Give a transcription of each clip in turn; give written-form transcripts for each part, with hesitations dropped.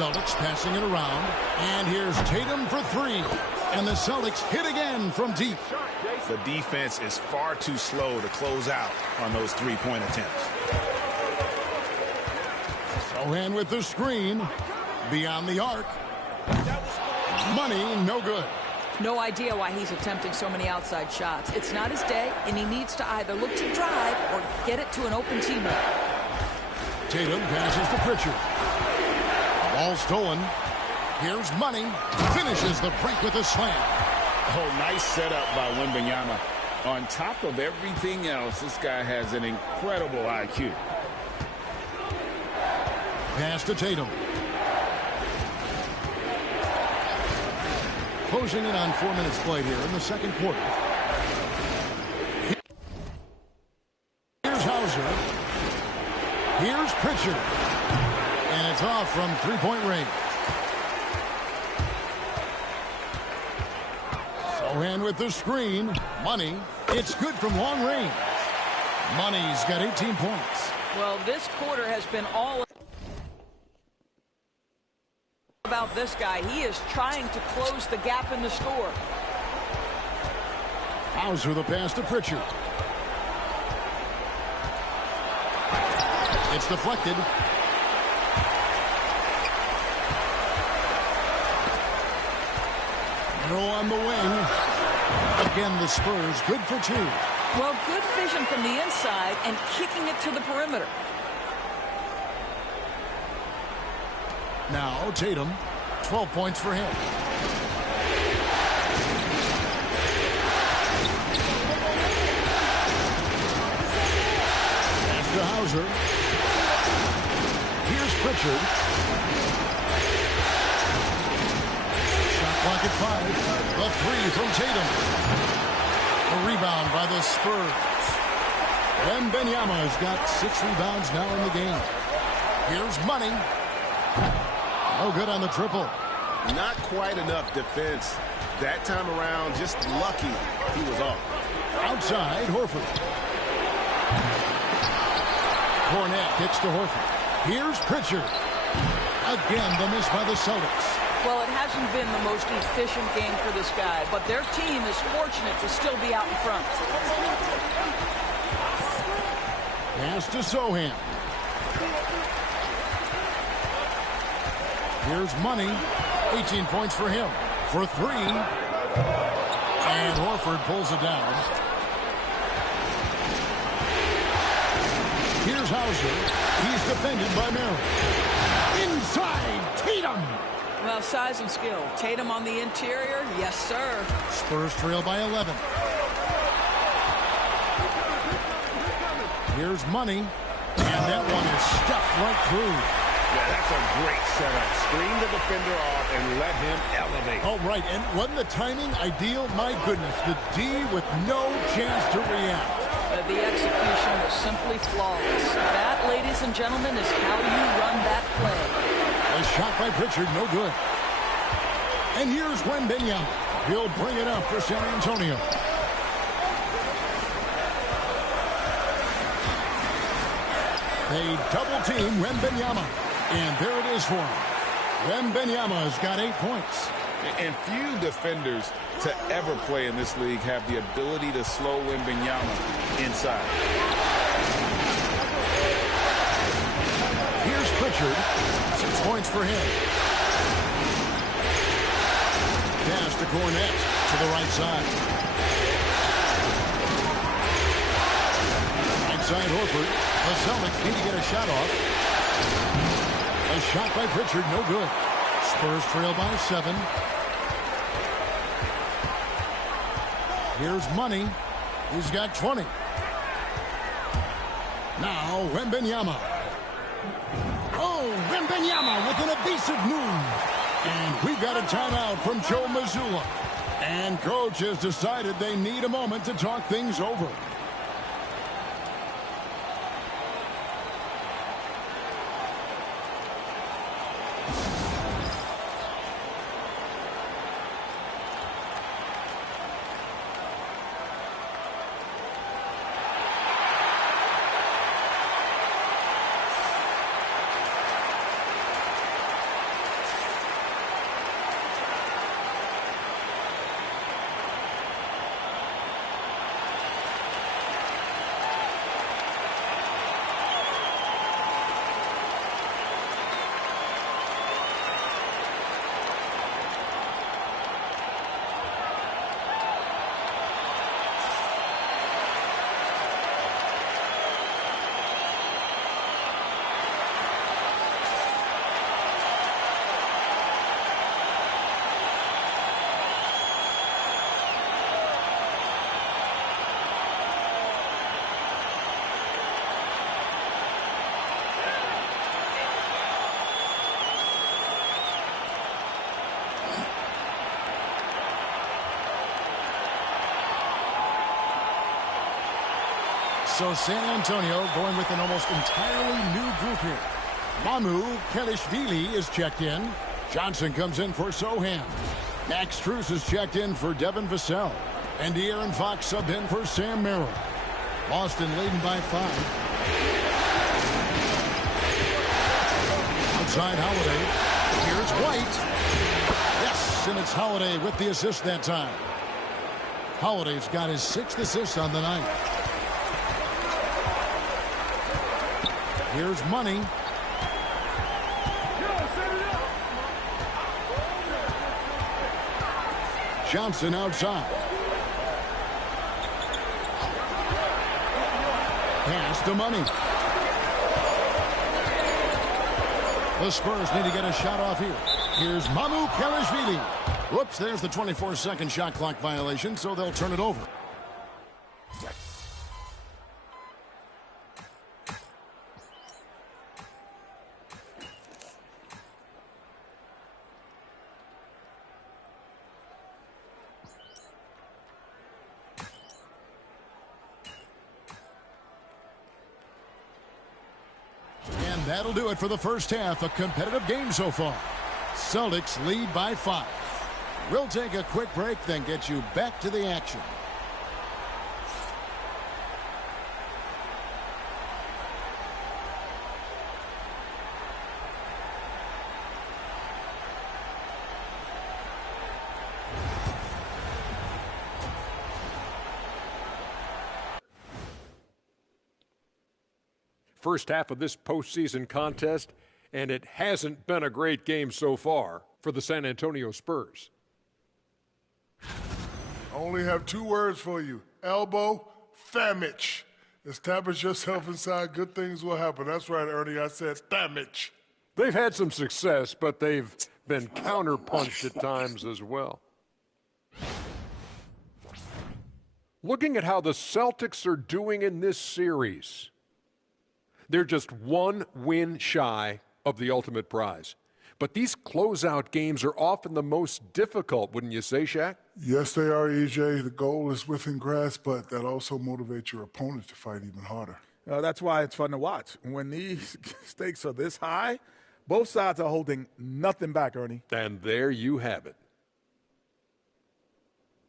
Celtics passing it around. And here's Tatum for three. And the Celtics hit again from deep. The defense is far too slow to close out on those three-point attempts. Sohan with the screen. Beyond the arc. Money, no good. No idea why he's attempting so many outside shots. It's not his day, and he needs to either look to drive or get it to an open teammate. Tatum passes to Pritchard. Ball stolen. Here's Money. Finishes the break with a slam. Oh, nice setup by Wembanyama. On top of everything else, this guy has an incredible IQ. Pass to Tatum. Closing in on 4 minutes played here in the second quarter. Here's Hauser. Here's Pritchard. And it's off from three-point range. Sohan with the screen. Money. It's good from long range. Money's got 18 points. Well, this quarter has been all about this guy. He is trying to close the gap in the score. Hauser the pass to Pritchard. It's deflected. Arrow on the wing. Again, the Spurs good for two. Well, good vision from the inside and kicking it to the perimeter. Now Tatum, 12 points for him. Pass to Hauser. Here's Pritchard. Shot clock at 5. The three from Tatum. A rebound by the Spurs. Wembanyama has got 6 rebounds now in the game. Here's Money. No good on the triple. Not quite enough defense. That time around, just lucky he was off. Outside, Horford. Cornette kicks to Horford. Here's Pritchard. Again, the miss by the Celtics. Well, it hasn't been the most efficient game for this guy, but their team is fortunate to still be out in front. Pass to Sohan. Here's Money. 18 points for him. For three. And Horford pulls it down. Here's Hauser. He's defended by Merrill. Inside, Tatum. Well, size and skill. Tatum on the interior. Yes, sir. Spurs trail by 11. Here's Money. And that one is stuffed right through. Yeah, that's a great setup. Screen the defender off and let him elevate. Oh, right. And wasn't the timing ideal? My goodness. The D with no chance to react. The execution was simply flawless. That, ladies and gentlemen, is how you run that play. A shot by Pritchard, no good. And here's Wembanyama. He'll bring it up for San Antonio. They double team Wembanyama. And there it is for him. Wembanyama's got 8 points. And few defenders to ever play in this league have the ability to slow Wembanyama inside. Here's Pritchard. 6 points for him. Pass to Cornette to the right side. Right side Horford. The Celtics need to get a shot off. A shot by Pritchard, no good. Spurs trail by 7. Here's Money. He's got 20. Now Wembanyama. Oh, Wembanyama with an evasive move. And we got a timeout from Joe Mazzulla. And coach has decided they need a moment to talk things over. So San Antonio going with an almost entirely new group here. Mamu Kelishvili is checked in. Johnson comes in for Sohan. Max Strus is checked in for Devin Vassell. And De'Aaron Fox subbed in for Sam Merrill. Boston leading by 5. Outside Holiday. Here's White. Yes, and it's Holiday with the assist that time. Holiday's got his 6th assist on the night. Here's Money. Johnson outside. Pass to Money. The Spurs need to get a shot off here. Here's Mamu Kelishvili. Whoops, there's the 24-second shot clock violation, so they'll turn it over. And that'll do it for the first half. A competitive game so far. Celtics lead by 5. We'll take a quick break, then get you back to the action. First half of this postseason contest, and it hasn't been a great game so far for the San Antonio Spurs. I only have 2 words for you. Elbow, damage. Establish yourself inside, good things will happen. That's right, Ernie, I said damage. They've had some success, but they've been counterpunched at times as well. Looking at how the Celtics are doing in this series, they're just 1 win shy of the ultimate prize. But these closeout games are often the most difficult, wouldn't you say, Shaq? Yes, they are, EJ. The goal is within grasp, but that also motivates your opponent to fight even harder. That's why it's fun to watch. When these stakes are this high, both sides are holding nothing back, Ernie. And there you have it.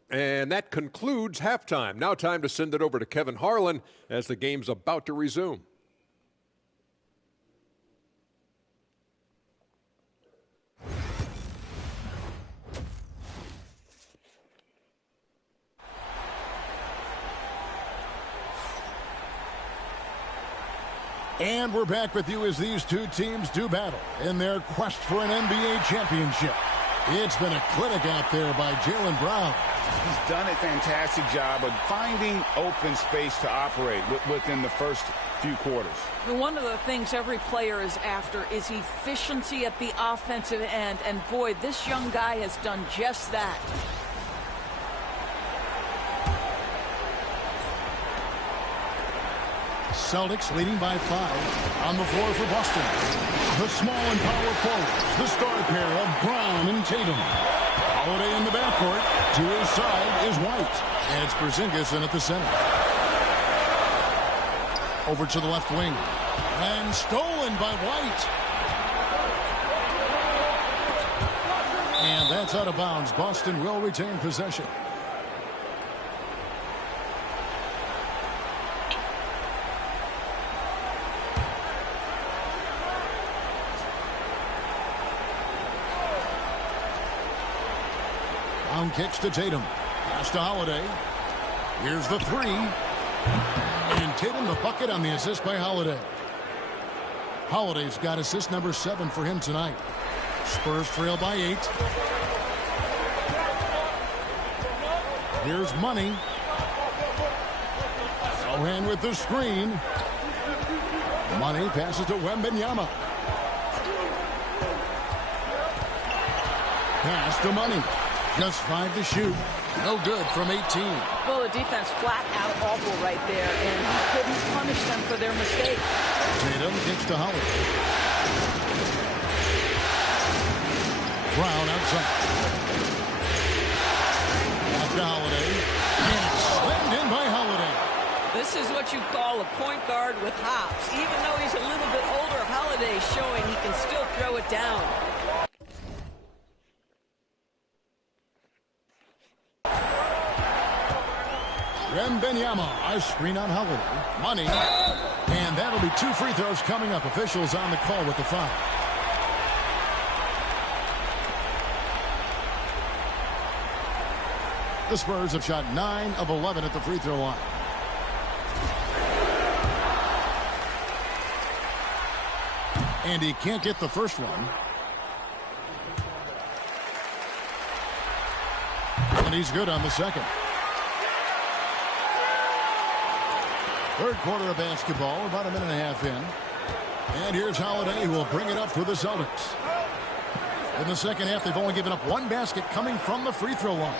And that concludes halftime. Now time to send it over to Kevin Harlan as the game's about to resume. And we're back with you as these two teams do battle in their quest for an NBA championship. It's been a clinic out there by Jaylen Brown. He's done a fantastic job of finding open space to operate within the first few quarters. One of the things every player is after is efficiency at the offensive end. And boy, this young guy has done just that. Celtics leading by 5 on the floor for Boston. The small and power forwards, the star pair of Brown and Tatum. Holiday in the backcourt. To his side is White. And it's Porzingis in at the center. Over to the left wing. And stolen by White. And that's out of bounds. Boston will retain possession. Brown kicks to Tatum. Pass to Holiday. Here's the 3. And Tatum the bucket on the assist by Holiday. Holiday's got assist number 7 for him tonight. Spurs trail by 8. Here's Money. Sohan with the screen. Money passes to Wembanyama. Pass to Money. Just 5 to shoot. No good from 18. Well, the defense flat out awful right there, and he couldn't punish them for their mistake. Tatum kicks to Holiday. Brown outside. Back to Holiday. And slammed in by Holiday. This is what what you call a point guard with hops. Even though he's a little bit older, Holiday's showing he can still throw it down. Wembanyama, a screen on Holiday. Money. And that'll be 2 free throws coming up. Officials on the call with the foul. The Spurs have shot 9 of 11 at the free throw line. And he can't get the first one. And he's good on the second. Third quarter of basketball, about a minute and a half in. And here's Holiday, who will bring it up for the Celtics. In the second half, they've only given up 1 basket coming from the free throw line.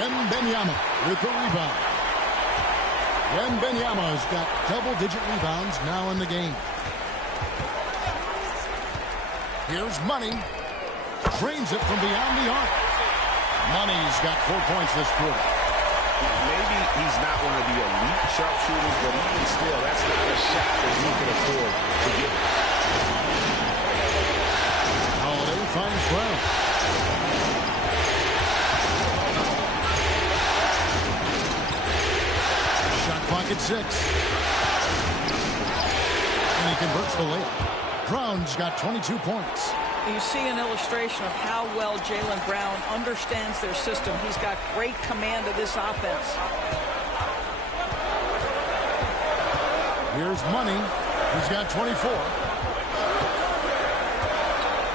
Wembanyama with the rebound. Wembanyama's got double-digit rebounds now in the game. Here's Money. Drains it from beyond the arc. Money's got 4 points this quarter. Maybe he's not one of the elite sharpshooters, but even still, that's not a shot that he can afford to give. Holiday finds Brown. Shot clock at 6. And he converts the layup. Brown's got 22 points. You see an illustration of how well Jaylen Brown understands their system. He's got great command of this offense. Here's Money. He's got 24.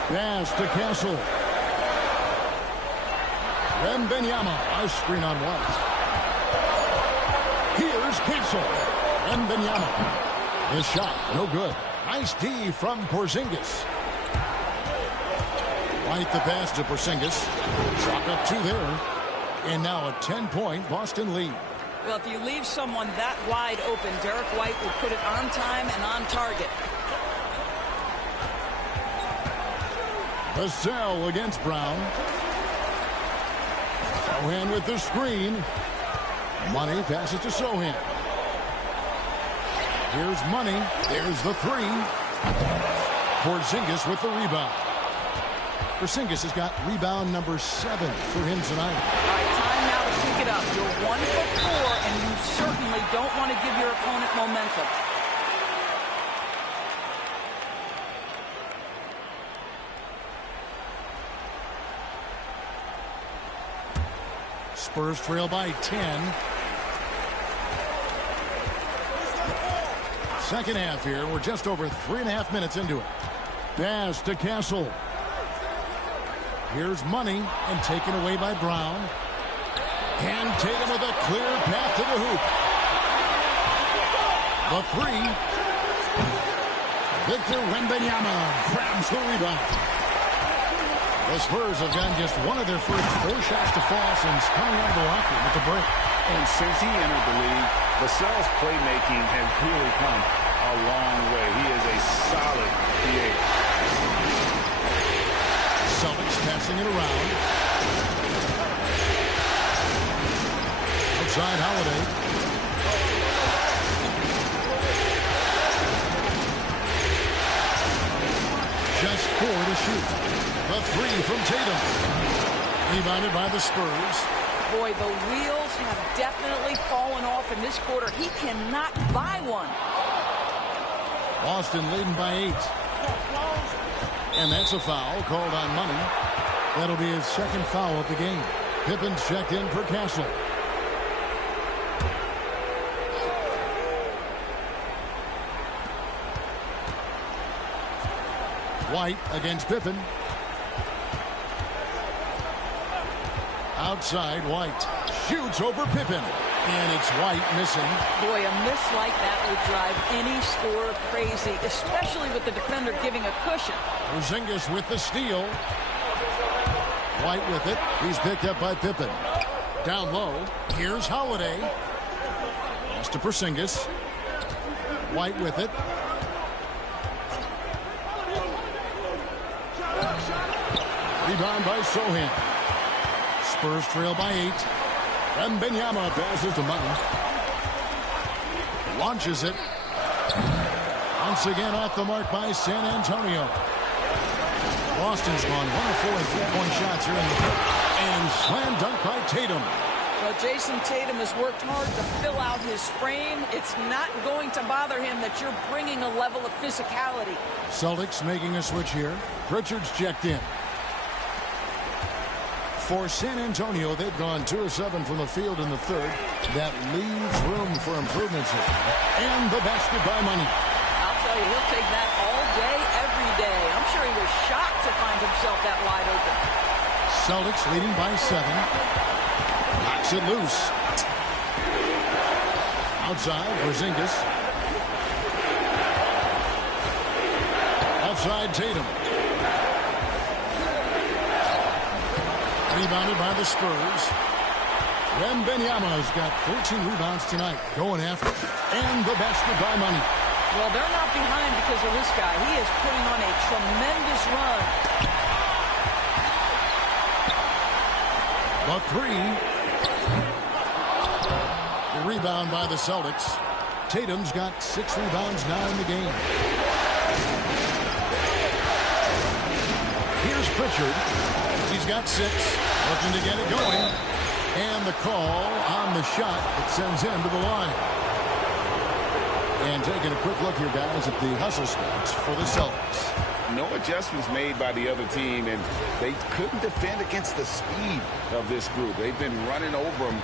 Pass to Castle. Wembanyama, a screen on White. Here's Castle. Wembanyama. His shot, no good. Nice D from Porzingis. White the pass to Porzingis. Chalk up 2 there. And now a 10-point Boston lead. Well, if you leave someone that wide open, Derek White will put it on time and on target. Vassell against Brown. Sohan with the screen. Money passes to Sohan. Here's Money. There's the 3. Porzingis with the rebound. Porzingis has got rebound number 7 for him tonight. All right, time now to pick it up. You're 1 for 4, and you certainly don't want to give your opponent momentum. Spurs trail by 10. Second half here. We're just over 3.5 minutes into it. Pass to Castle. Here's Money, and taken away by Brown. And Tatum with a clear path to the hoop. The 3. Victor Wembanyama grabs the rebound. The Spurs have gotten just one of their first 4 shots to fall since coming out of the locker room at the break. And since he entered the league, Vassell's playmaking has really come a long way. He is a solid creator. Celtics passing it around. Outside Holiday. Just 4 to shoot. The 3 from Tatum. Rebounded by the Spurs. Boy, the wheels have definitely fallen off in this quarter. He cannot buy one. Boston leading by 8. And that's a foul called on Money. That'll be his 2nd foul of the game. Pippen's checked in for Castle. White against Pippen. Outside White. Shoots over Pippen. And it's White missing. Boy, a miss like that would drive any scorer crazy, especially with the defender giving a cushion. Porzingis with the steal. White with it. He's picked up by Pippen. Down low. Here's Holiday. Pass to Porzingis. White with it. Rebound by Sohan. Spurs trail by 8. Wembanyama passes to Money. Launches it. Once again off the mark by San Antonio. Boston's gone 1 of 4 in three-point shots here in the third. And slam dunk by Tatum. Well, Jason Tatum has worked hard to fill out his frame. It's not going to bother him that you're bringing a level of physicality. Celtics making a switch here. Pritchard's checked in. For San Antonio, they've gone 2 of 7 from the field in the third. That leaves room for improvements here. And the basket by Money. I'll tell you, he'll take that all day, every day. I'm sure he was shocked to find himself that wide open. Celtics leading by 7. Knocks it loose. Outside, Porzingis. Outside, Tatum. Rebounded by the Spurs. Wembanyama's got 14 rebounds tonight. Going after it. And the basket by Money. Well, they're not behind because of this guy. He is putting on a tremendous run. The 3. The rebound by the Celtics. Tatum's got 6 rebounds now in the game. Here's Pritchard. He's got 6. Looking to get it going. And the call on the shot that sends him to the line. And taking a quick look here, guys, at the hustle stats for the Celtics. No adjustments made by the other team, and they couldn't defend against the speed of this group. They've been running over them.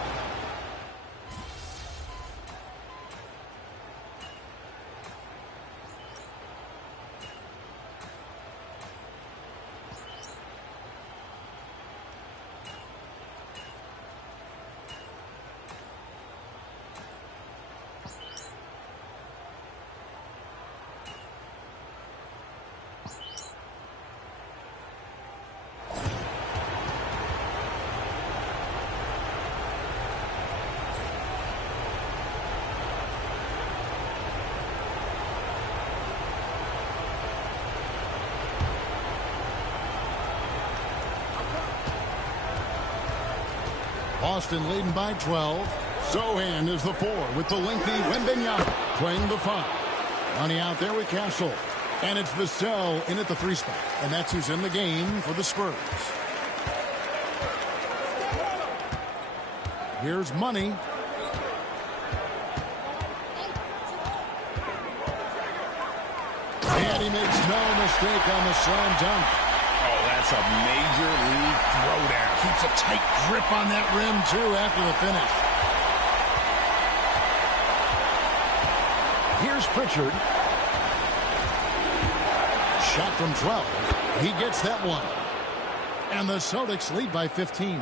Boston leading by 12. Sohan is the 4 with the lengthy Wembanyama playing the 5. Money out there with Castle. And it's Vassell in at the 3 spot. And that's who's in the game for the Spurs. Here's Money. And he makes no mistake on the slam dunk. Oh, that's a major league throwdown. Keeps a tight grip on that rim, too, after the finish. Here's Pritchard. Shot from 12. He gets that one. And the Celtics lead by 15.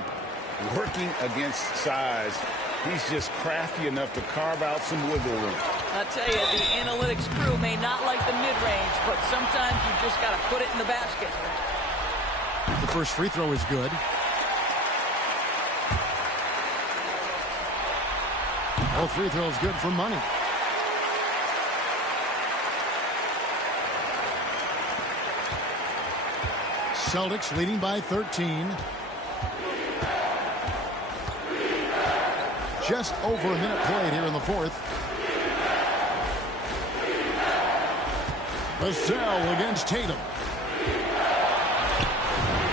Working against size, he's just crafty enough to carve out some wiggle room. I tell you, the analytics crew may not like the mid-range, but sometimes you just got to put it in the basket. The first free throw is good. All free throws good for Money. Celtics leading by 13. Just over a minute played here in the fourth. Vassell against Tatum.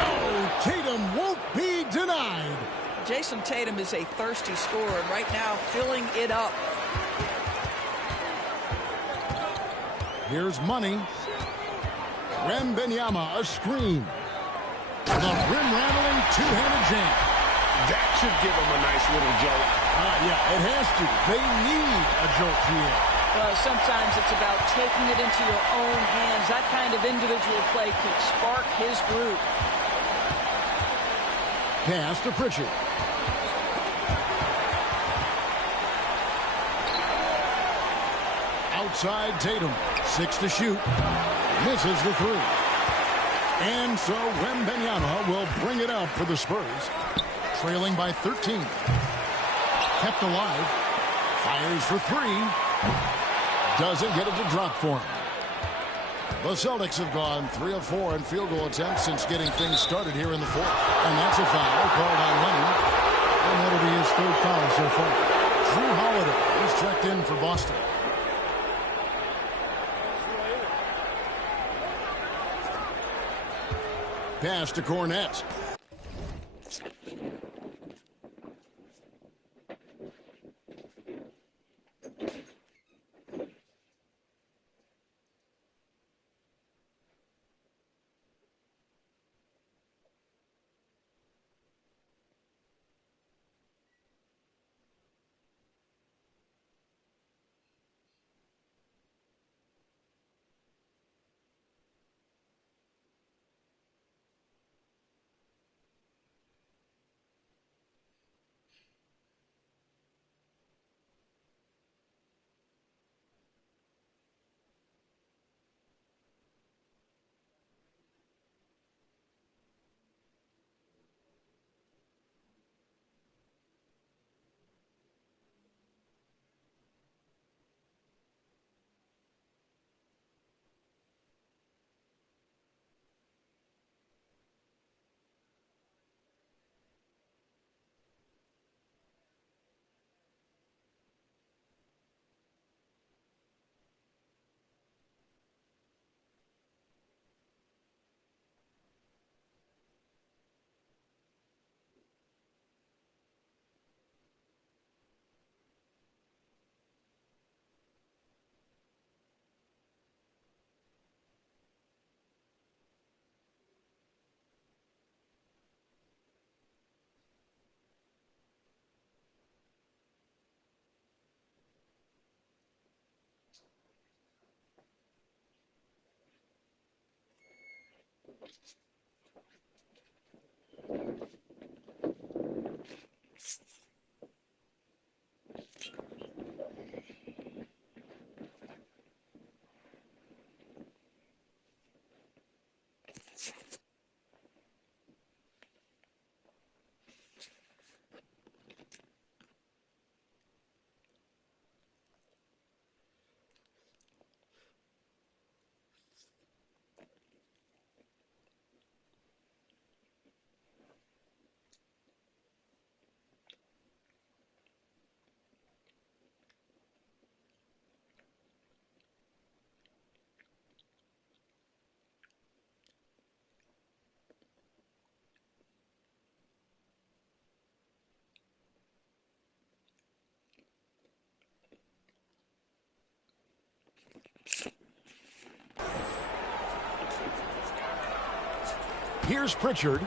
Oh, Tatum won't be denied. Jason Tatum is a thirsty scorer, and right now filling it up. Here's Money. Wembanyama, a screen. The rim-rattling two-handed jam. That should give them a nice little jolt. Yeah, it has to. They need a jolt here. Well, sometimes it's about taking it into your own hands. That kind of individual play could spark his group. Pass to Pritchard. Outside Tatum. 6 to shoot. Misses the 3. And so Wembanyama will bring it up for the Spurs. Trailing by 13. Kept alive. Fires for 3. Doesn't get it to drop for him. The Celtics have gone 3 of 4 in field goal attempts since getting things started here in the fourth. And that's a foul called on Money. And that'll be his 3rd foul so far. Drew Holiday is checked in for Boston. pass to Cornette. Here's Pritchard.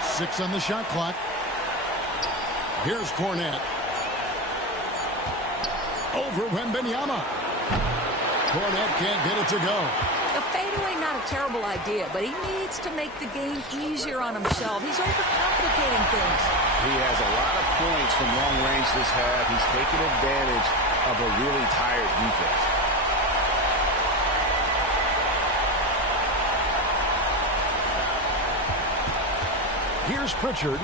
6 on the shot clock. Here's Cornette. Over Wembanyama. Cornette can't get it to go. The fadeaway, not a terrible idea, but he needs to make the game easier on himself. He's overcomplicating things. He has a lot of points from long range this half. He's taken advantage of a really tired defense. Here's Pritchard.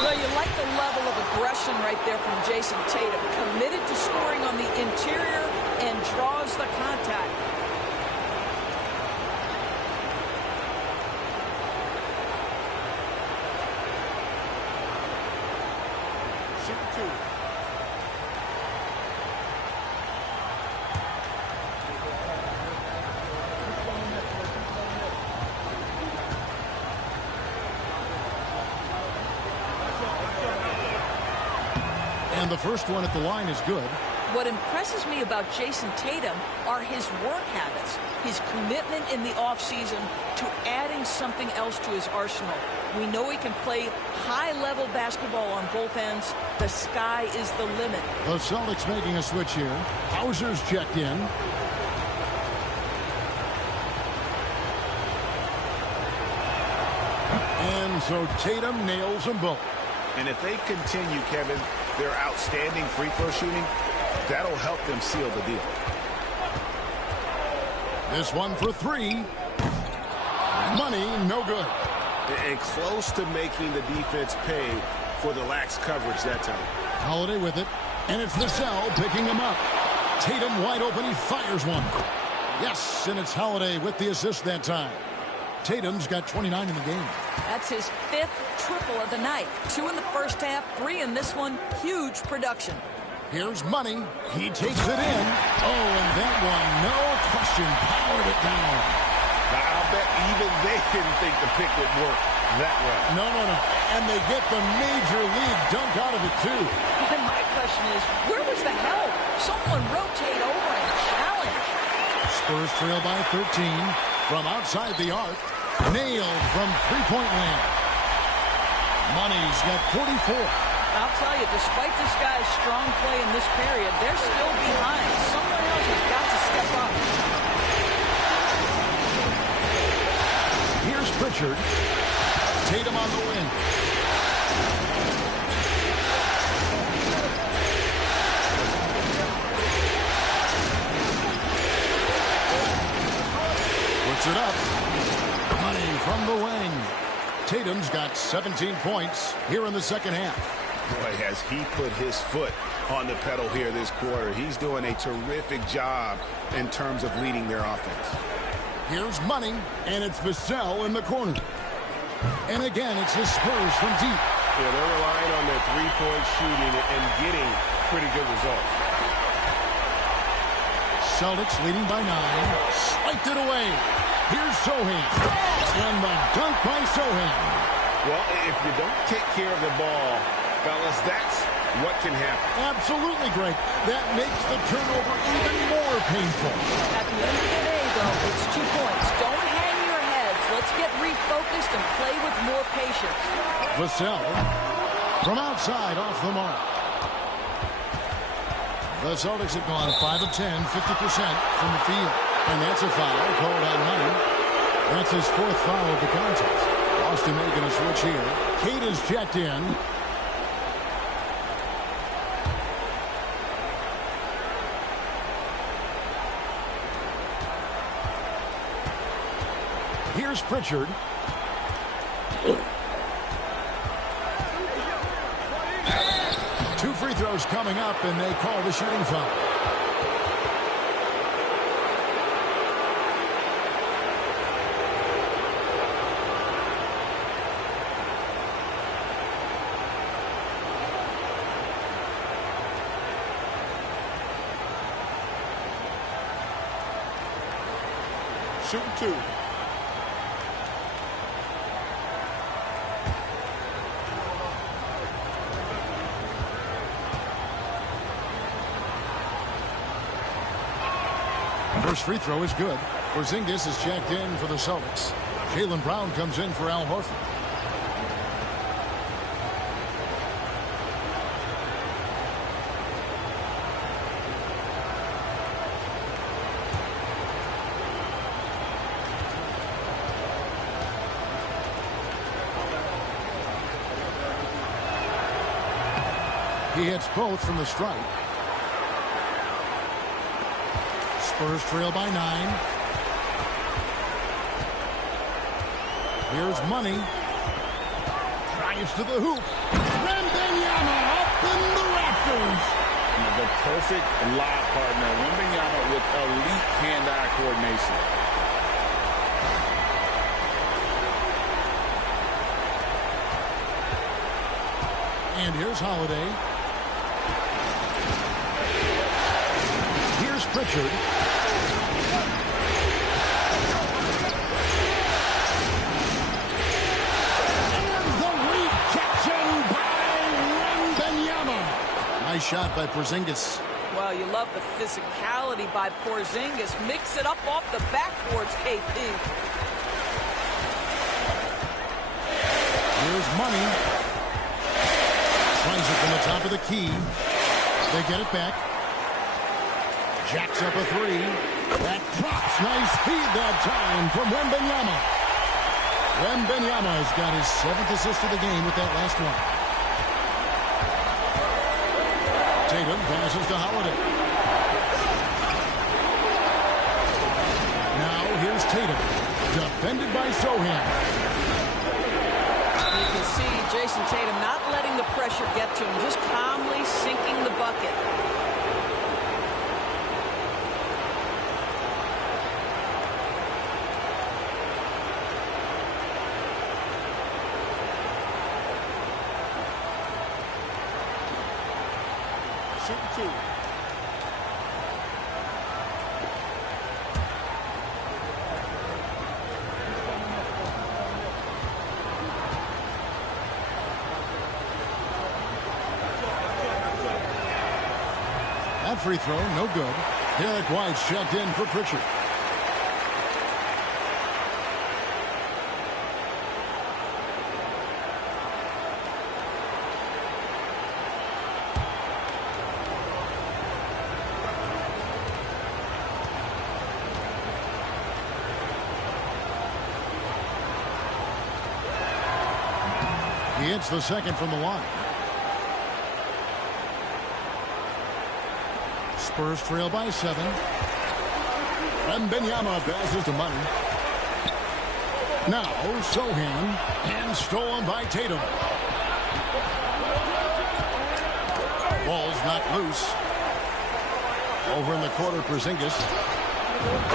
Well, you like the level of aggression right there from Jason Tatum. Committed to scoring on the interior and draws the contact. Shoot 2. And the first one at the line is good. What impresses me about Jason Tatum are his work habits, his commitment in the offseason to adding something else to his arsenal. We know he can play high-level basketball on both ends. The sky is the limit. The Celtics making a switch here. Hauser's checked in. And so Tatum nails them both. And if they continue, Kevin, their outstanding free throw shooting, that'll help them seal the deal. This one for 3. Money, no good. And close to making the defense pay for the lax coverage that time. Holiday with it. And it's Vassell picking him up. Tatum wide open. He fires one. Yes, and it's Holiday with the assist that time. Tatum's got 29 in the game. That's his 5th triple of the night. 2 in the first half, 3 in this one. Huge production. Here's Money. He takes it in. Oh, and that one, no question, powered it down. Now, I'll bet even they didn't think the pick would work that well. No. And they get the major league dunk out of it, too. And my question is, where was the help? Someone rotate over and challenge. Spurs trail by 13 from outside the arc. Nailed from three-point land. Money's got 44. I'll tell you, despite this guy's strong play in this period, they're still behind. Someone else has got to step up. Here's Pritchard. Tatum on the wing. Puts it up. Money from the wing. Tatum's got 17 points here in the second half. Boy, has he put his foot on the pedal here this quarter. He's doing a terrific job in terms of leading their offense. Here's Money, and it's Vassell in the corner. And again, it's the Spurs from deep. Yeah, they're relying on their three-point shooting and getting pretty good results. Celtics leading by 9. Swiped it away. Here's Sohan. And the dunk by Sohan. Well, if you don't take care of the ball, fellas, that's what can happen. Absolutely great. That makes the turnover even more painful. At the end of the day, though, it's 2 points. Don't hang your heads. Let's get refocused and play with more patience. Vassell from outside off the mark. The Celtics have gone 5 of 10, 50% from the field. And that's a foul called on Money. That's his 4th foul of the contest. Boston making a switch here. Kate is checked in. Here's Pritchard. Two free throws coming up, and they call the shooting foul. Shooting 2. First free throw is good. Porzingis is checked in for the Celtics. Jaylen Brown comes in for Al Horford. He hits both from the stripe. Spurs trail by 9. Here's Money. Drives to the hoop. Wembanyama up in the rafters. The perfect lob partner. Wembanyama with elite hand-eye coordination. And here's Holiday. Here's Pritchard. Nice shot by Porzingis. Well, you love the physicality by Porzingis. Mix it up off the backboards, KP. Here's Money. Tries it from the top of the key. They get it back. Jacks up a 3. That drops. Nice feed that time from Wembanyama. Wembanyama has got his 7th assist of the game with that last one. Tatum passes to Holiday. Now here's Tatum. Defended by Sohan. You can see Jason Tatum not letting the pressure get to him, just calmly sinking the bucket. free throw, no good. Derek White's checked in for Pritchard. He hits the second from the line. Spurs trail by 7. Wembanyama passes to Money. Now Sohan, and stolen by Tatum. Ball's not loose. Over in the corner, Porzingis.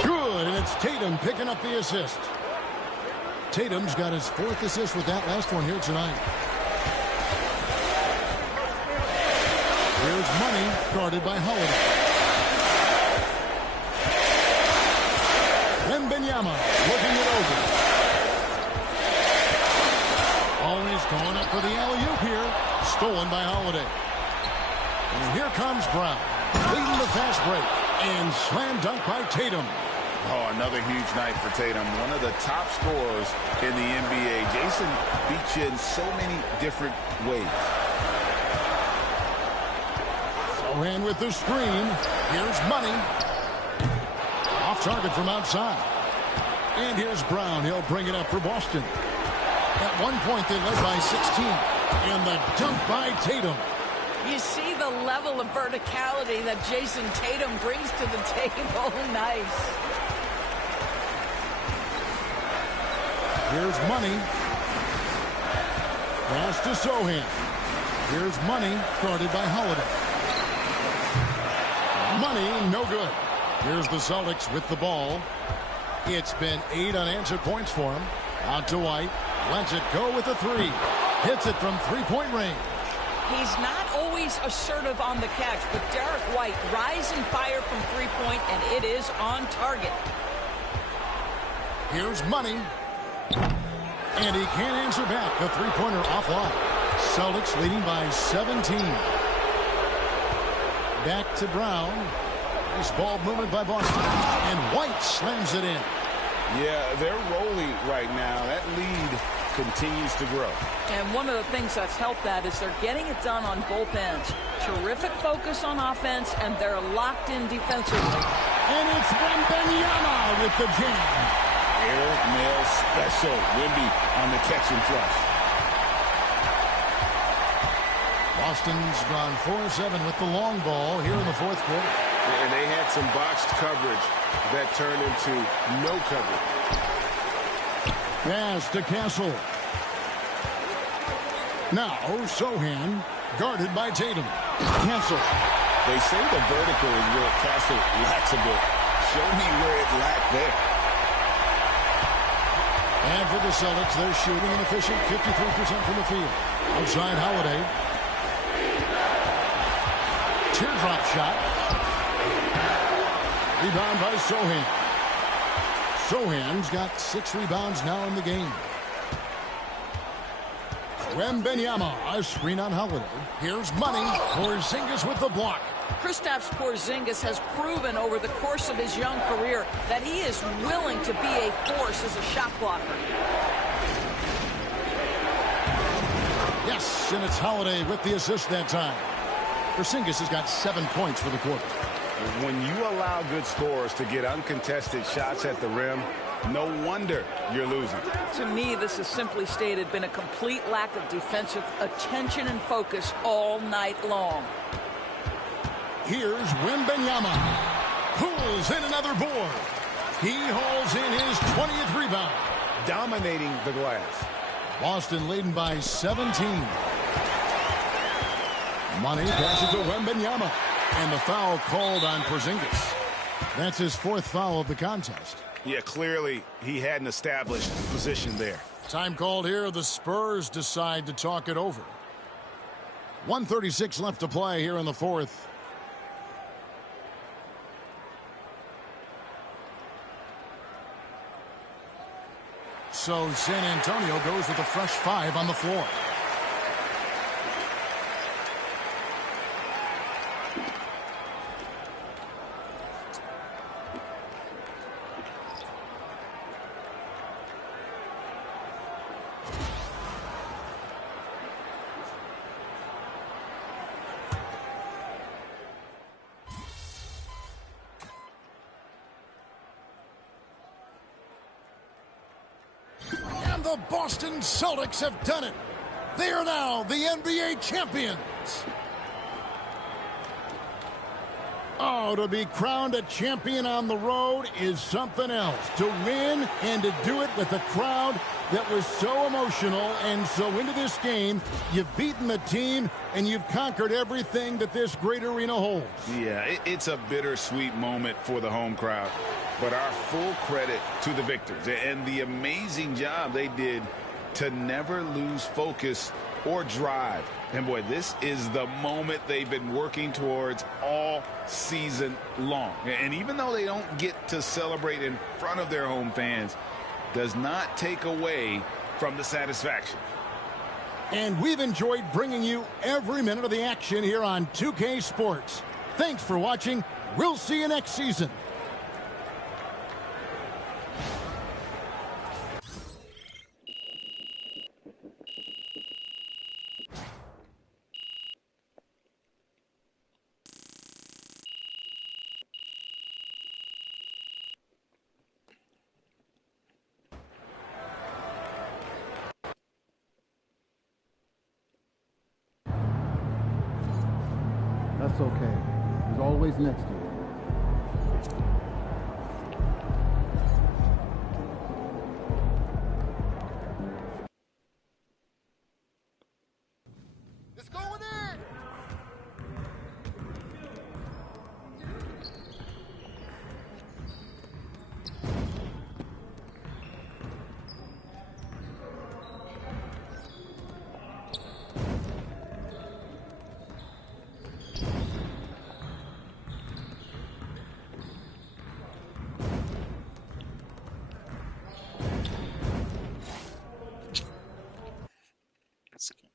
Good, and it's Tatum picking up the assist. Tatum's got his 4th assist with that last one here tonight. Here's Money, guarded by Holiday. Wembanyama looking it over. Always going up for the alley-oop here. Stolen by Holiday. And here comes Brown, leading the fast break. And slam dunk by Tatum. Oh, another huge night for Tatum. One of the top scorers in the NBA. Jason beats you in so many different ways. Sohan with the screen. Here's Money. Off target from outside. And here's Brown. He'll bring it up for Boston. At one point, they led by 16. And the dunk by Tatum. You see the level of verticality that Jason Tatum brings to the table. Nice. Here's Money. Pass to Sohan. Here's Money, guarded by Holiday. Money, no good. Here's the Celtics with the ball. It's been 8 unanswered points for him. Out to White. Lets it go with a 3. Hits it from three-point range. He's not always assertive on the catch, but Derek White rise and fire from three-point, and it is on target. Here's Money. And he can't answer back. The three-pointer offline. Celtics leading by 17. Back to Brown. Nice ball movement by Boston. And White slams it in. Yeah, they're rolling right now. That lead continues to grow. And one of the things that's helped that is they're getting it done on both ends. Terrific focus on offense, and they're locked in defensively. And it's Wembanyama with the jam. Air mail special. Wemby on the catch and flush. Boston's gone 4-7 with the long ball here in the fourth quarter. And they had some boxed coverage that turned into no coverage. Pass to Castle. Now Sohan, guarded by Tatum. Castle. They say the vertical is where Castle lacks a bit. Show me where it lacked there. And for the Celtics, they're shooting an efficient 53% from the field. Outside Holiday. Teardrop shot. Rebound by Sohan. Sohan's got 6 rebounds now in the game. Wembanyama, a screen on Holiday. Here's Money. Porzingis with the block. Kristaps Porzingis has proven over the course of his young career that he is willing to be a force as a shot blocker. Yes, and it's Holiday with the assist that time. Porzingis has got 7 points for the quarter. When you allow good scorers to get uncontested shots at the rim, no wonder you're losing. To me, this has simply stated been a complete lack of defensive attention and focus all night long. Here's Wembanyama. Pulls in another board. He hauls in his 20th rebound. Dominating the glass. Boston leading by 17. Money passes to Wembanyama. And the foul called on Porzingis. That's his 4th foul of the contest. Yeah, clearly he hadn't established position there. Time called here. The Spurs decide to talk it over. 1:36 left to play here in the fourth. So San Antonio goes with a fresh 5 on the floor. the Boston Celtics have done it. They are now the NBA champions. Oh, to be crowned a champion on the road is something else. To win and to do it with a crowd that was so emotional and so into this game, you've beaten the team and you've conquered everything that this great arena holds. Yeah, it's a bittersweet moment for the home crowd. But our full credit to the victors and the amazing job they did to never lose focus or drive. And boy, this is the moment they've been working towards all season long. And even though they don't get to celebrate in front of their home fans, does not take away from the satisfaction. And we've enjoyed bringing you every minute of the action here on 2K Sports. Thanks for watching. We'll see you next season. That's okay. There's always next year.